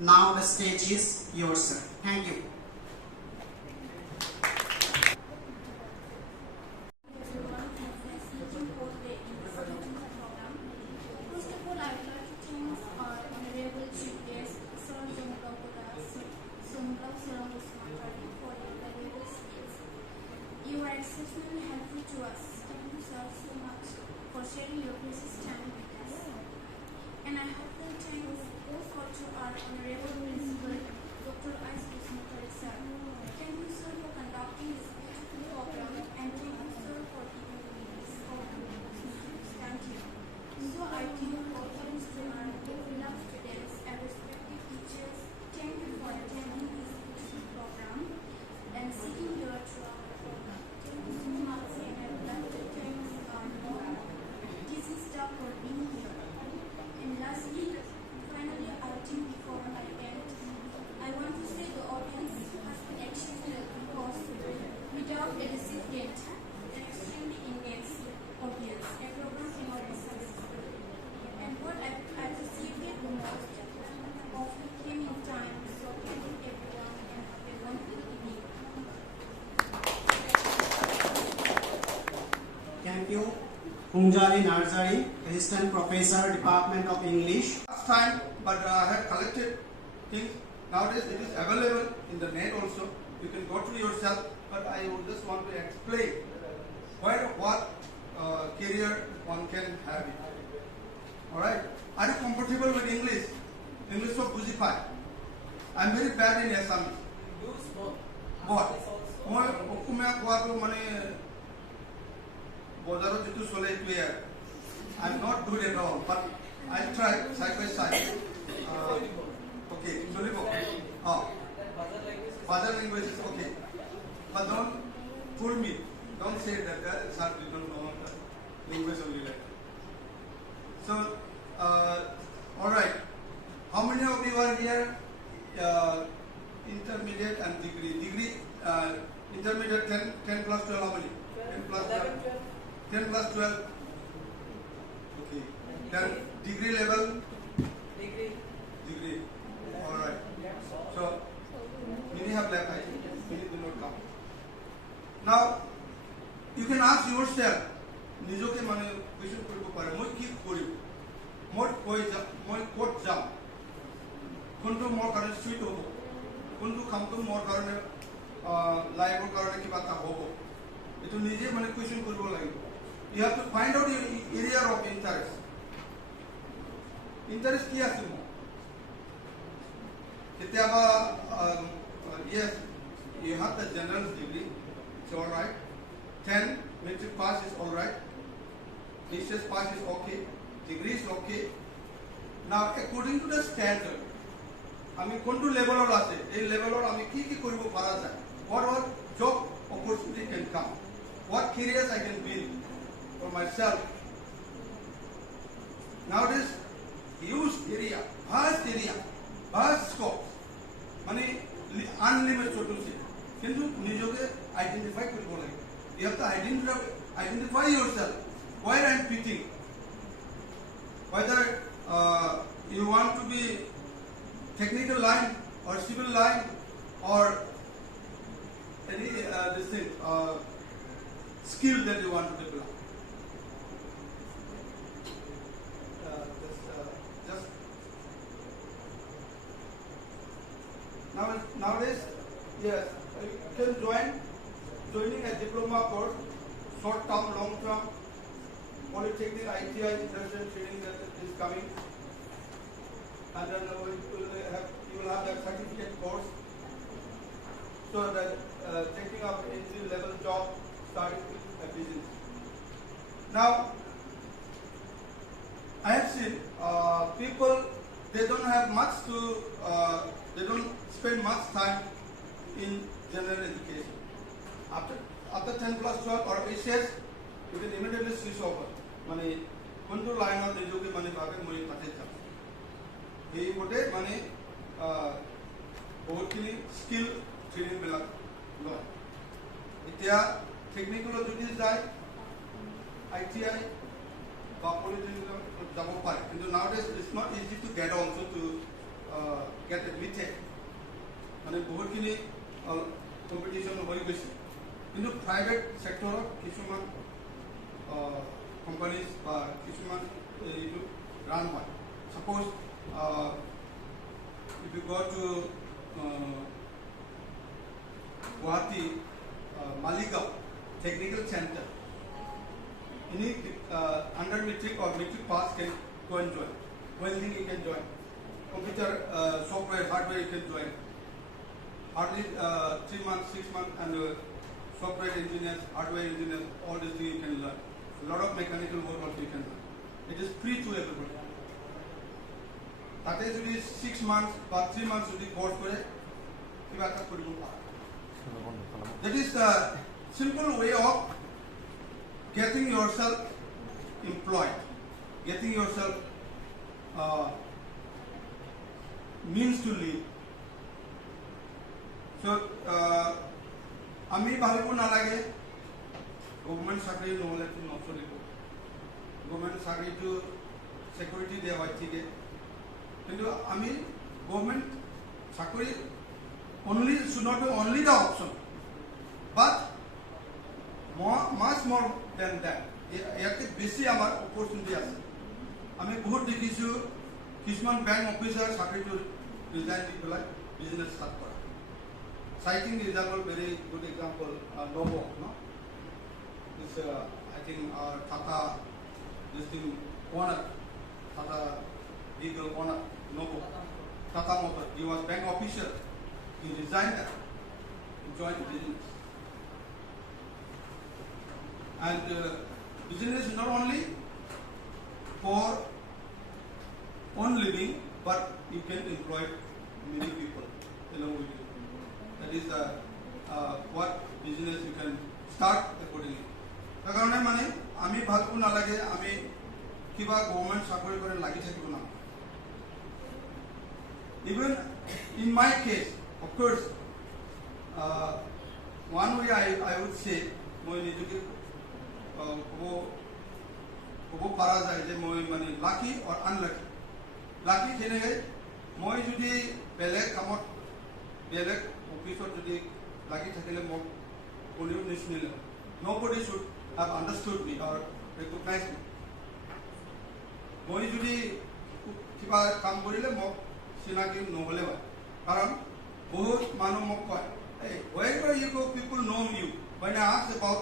Now the stage is yours, sir. Thank you. You are exceptionally helpful to us. Thank you, sir, so much for sharing your precious time with us. And I have the thanks goes out to our honorable principal, Dr. Basumatary, sir. Thank you, sir, for conducting this beautiful program, and thank you, sir, for giving me this opportunity. Thank you. So I give audience to our beloved students and respected teachers. Thank you for attending this beautiful program and sitting here to our program. Thank you so much, and I would like to thank our teaching staff for being here. And lastly, finally, I think before I end, I want to say the audience has been exceptional because without a recipient, an extremely intense audience, a program cannot be successful. And what I appreciated the most of you came in time, so thank you everyone and have a wonderful evening. Thank you. Punjali Narzari, Assistant Professor, Department of English. Last time, but I had collected things. Nowadays it is available in the net also. You can go to yourself, but I would just want to explain what career one can have it. Alright? Are you comfortable with English? English of Buzify. I am very bad in Assamese. What? Moi okumya kwako mane bodaro jitu sole clear. I am not good at all, but I try side by side. Okay, Solibo. Oh, other languages okay, but don't fool me. Don't say that it's hard. You don't know the language only like. So, all right. How many of you are here? Intermediate and degree. Intermediate 10 plus 12. How many? 10 plus 12. 10 plus 12. Okay. Then degree level. Degree. All right. So many have left. I think many will not come. Now you can ask yourself. निजोके माने question करिबो पारे মই কি করিব মই কই যা মই কোট যাম কোনটো মোৰ কাৰণে সুইট হ'ব কোনটো কামটো মোৰ কাৰণে লাইফৰ কাৰণে কিবা এটা হ'ব এটো নিজে মানে কোৱেশ্চন কৰিব লাগিব you have to find out your area of interest কি আছে মোৰ কেতিয়াবা yes you have the general degree it's all right 10 metric pass is all right BCS pass is okay degree is okay now according to the standard আমি কোনটো লেভেলৰ আছে এই লেভেলৰ আমি কি কি কৰিব পাৰা যায় what job opportunity can come what careers I can build for myself nowadays huge area vast scope মানে unlimited solution কিন্তু নিজকে আইডেন্টিফাই কৰিব লাগে you have to identify yourself where I am fitting whether you want to be technical line or civil line or any this thing skill that you want to develop just nowadays yes you can joining a diploma course short term long term polytechnic ITI industrial training that is coming and then you will have that certificate course so that taking up entry level job starting with a business. Now I have seen people they don't have much to they don't spend much time in general education after 10 plus 12 or BCS you can immediately switch over মানে কোনটো লাইনত নিজকে মানে ভাবে মই তাতে যাম এই মতে মানে বহুতখিনি স্কিল ট্ৰেইনিং বিলাক লয় এতিয়া টেকনিক্যাল যদি যায় ITI বা পলিটেকনিক যাব পাৰে কিন্তু nowadays it's not easy to get also to get admitted. মানে বহুতখিনি কম্পিটিশ্যন হৈ গৈছে কিন্তু প্ৰাইভেট ছেক্টৰত কিছুমান কোম্পানীজ বা কিছুমান এইটো ৰান হয় suppose if you go to Guwahati Maligaon Technical Center, any under matric or matric pass can go and join. Welding you can join. Computer, software, hardware you can join. Hardly 3 months, 6 months, and software engineers, hardware engineers, all these things you can learn. A lot of mechanical work also you can learn. It is free to everybody. That is 6 months or 3 months to the course for it. That is the simple way of getting yourself employed, getting yourself means to live. So, আমি ভাবিব নালাগে government চাকৰি নহ'লেতো নচলিব government চাকৰিটো security দিয়া হয় ঠিকে কিন্তু আমি গভৰ্ণমেণ্ট চাকৰি only should not be only the option but much more than that ইয়াতে বেছি আমাৰ অপৰচুনিটি আছে আমি বহুত দেখিছোঁ কিছুমান বেংক অফিচাৰ চাকৰিটো ৰিজাইন দি পেলাই বিজনেছ ষ্টাৰ্ট কৰা citing the example, very good example, Novo, no? This, I think, Tata, this thing, owner, Tata legal owner, Novo, Tata Motor, he was bank officer, he resigned that, he joined business. And business is not only for own living, but you can employ many people along with you. That is what business you can start accordingly. তাৰ কাৰণে মানে আমি ভাবিব নালাগে আমি কিবা government চাকৰি কৰি লাগি থাকিব না even in my case of course one way I would say মই নিজকে ক'ব পৰা যায় যে মই মানে লাকি or unlucky লাকি যেনেকৈ মই যদি বেলেগ কামত বেলেগ অফিসত যদি লাগি থাকিলে মোক কোনেও নিচিনিলে nobody should have understood me or recognized me মই যদি কিবা কাম কৰিলে মোক চিনাকি নহ'লে হয় কাৰণ বহুত মানুহ মোক কয় hey wherever you go people know you when I ask about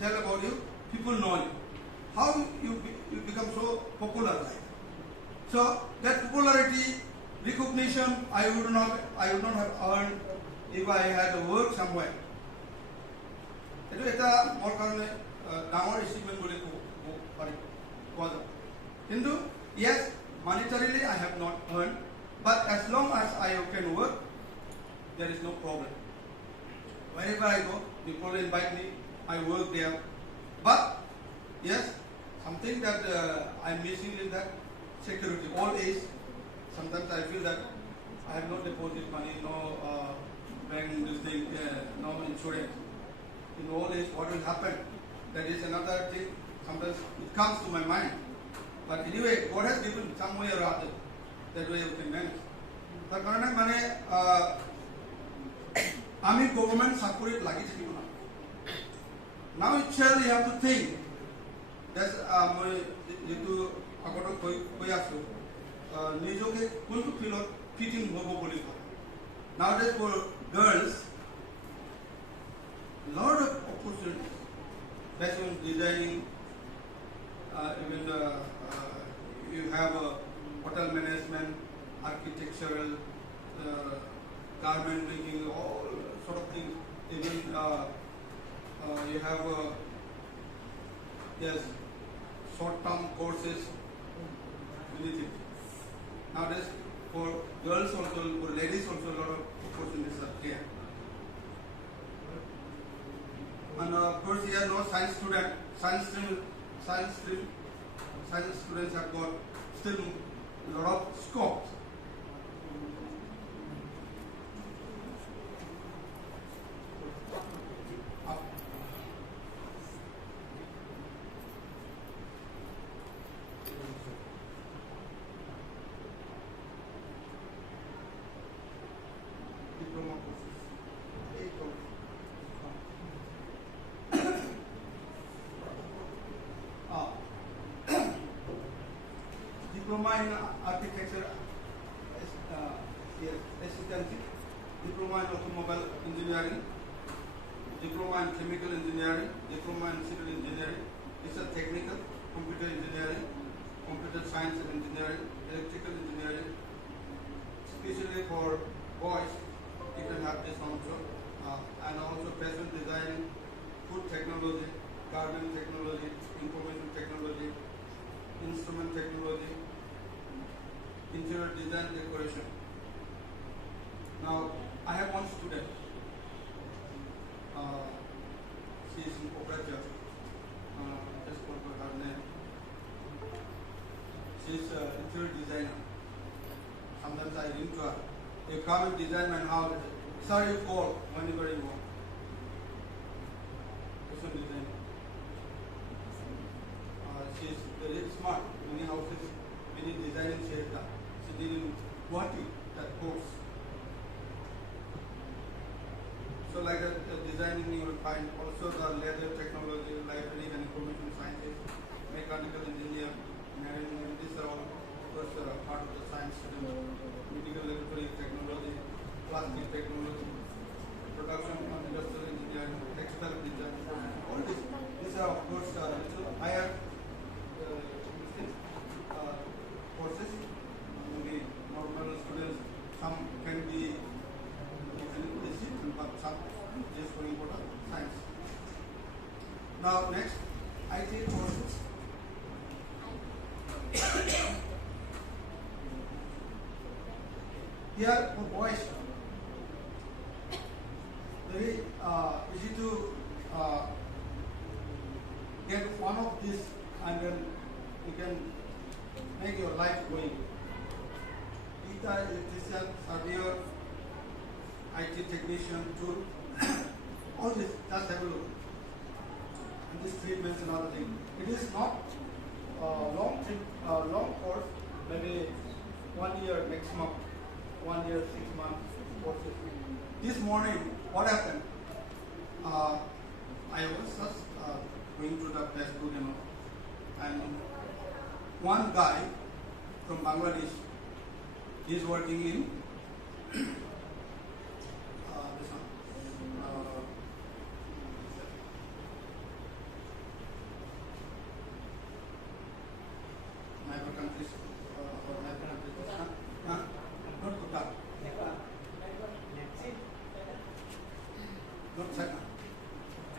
tell about you people know you how you become so popular like so that popularity recognition I would not have earned if I had worked somewhere. It is a more downward achievement Hindu, yes, monetarily I have not earned, but as long as I can work, there is no problem. Wherever I go, people invite me, I work there. But yes, something that I'm missing is that security. Old age, sometimes I feel that I have no deposit money, no bank, this thing, no insurance. In old age, what will happen? That is another thing. Sometimes it comes to my mind. But anyway, God has given some way or other. That way you can manage. The current money, আমি government চাকৰিত লাগি থাকিব না now itself you have to think that মই যেটো আগত কৈ আছো নিজকে কোনটো ফিল্ডত ফিটিং হ'ব বুলি ভাবে nowadays for girls lot of opportunities fashion designing even you have hotel management architectural garment making all sort of things even you have yes short term courses many things nowadays for girls also for ladies also a lot of opportunities are here and of course here no science students have got still a lot of scopes. in architecture assistancy, diploma in automobile engineering, diploma in chemical engineering, diploma in civil engineering. These are technical, computer engineering, computer science and engineering, electrical engineering. Especially for boys, you can have this also, and also fashion design, food technology, garden technology, information technology, instrument technology, interior design, decoration. Now, I have one student. She is an operator. Just forgot her name. She is an interior designer. Sometimes I ring to her. You come and design my house. Sir, you call whenever you want. Fashion designer. She is very smart. Many houses, many designing she has done. She did in Guwahati, that course. So like that designing you will find also the leather technology, library and information sciences, mechanical engineer, management, these are all part of the science, medical laboratory technology, plastic technology, production and industrial engineering, textile design, all these are of course little higher courses. Maybe normal students, some can be easy, but some just going for the science. Now next, IT courses. Here for boys, very easy to get one of these, and then you can make your life going. Either electrician, surveyor, IT technician, tool, all this, just have a look. And this treatments and other things. It is not long course, maybe 1 year maximum, 1 year, 6 months courses. This morning, what happened? I was just going to the Facebook, and one guy from Bangladesh is working in this one. Neighbor countries, or neighbor countries, not Bhutan. Not China.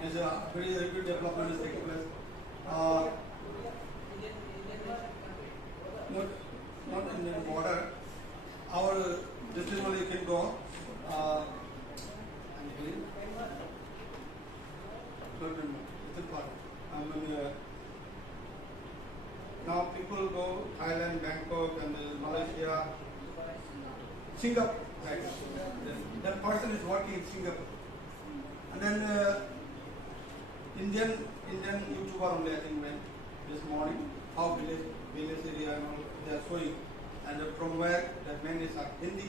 There's a very good development is taking place. Not in the border. Our this is where you can go. Now people go Thailand, Bangkok, and Malaysia, Singapore. Right. That person is working in Singapore, and then Indian YouTuber only I think went this morning. How village area and all they are showing, and from where that man is Hindi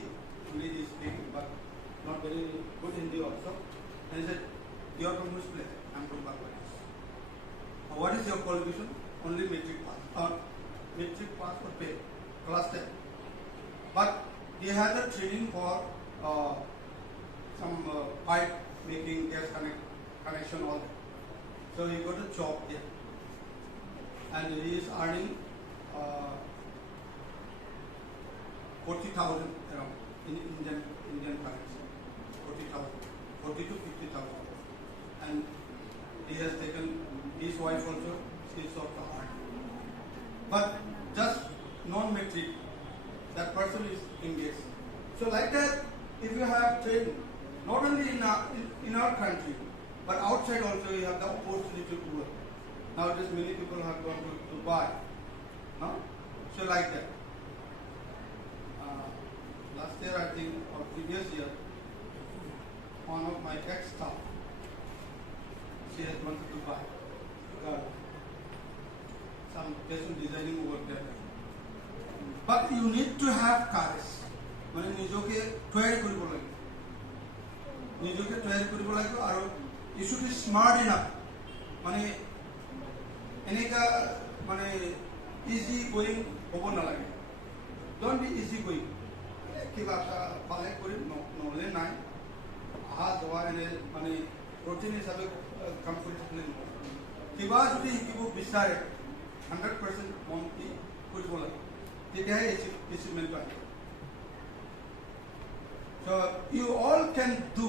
is speaking, but not very good Hindi also. And he said, "You are from which place?" "I'm from Bangladesh." "What is your qualification?" "Only matric pass." Matric pass or pay class 10. But he had a training for some pipe making, gas connection, all that. So he got a job there, and he is earning 40,000 around in Indian currency. 40,000, 40 to 50,000, and he has taken his wife also. She is of the art, but just non-matric, that person is engaged. So like that, if you have training, not only in our country, but outside also you have the opportunity to work. Nowadays many people have gone to Dubai. No? So like that. Last year I think, or previous year, one of my ex-staff, she has gone to Dubai. Some fashion designing work there. But you need to have courage. মানে নিজকে তৈয়াৰী কৰিব লাগিব, নিজকে তৈয়াৰী কৰিব লাগিব, আৰু you should be smart enough. মানে এনেকা মানে easy going হ'ব নালাগে, don't be easy going. কিবা পালে কৰিম নহ'লে নাই অহা যোৱা এনে মানে ৰুটিন হিচাপে কাম কৰি থাকিলে নহয় কিবা যদি শিকিব বিচাৰে 100% মন দি কৰিব লাগে তেতিয়াহে এচিভমেণ্টটো আহিব so you all can do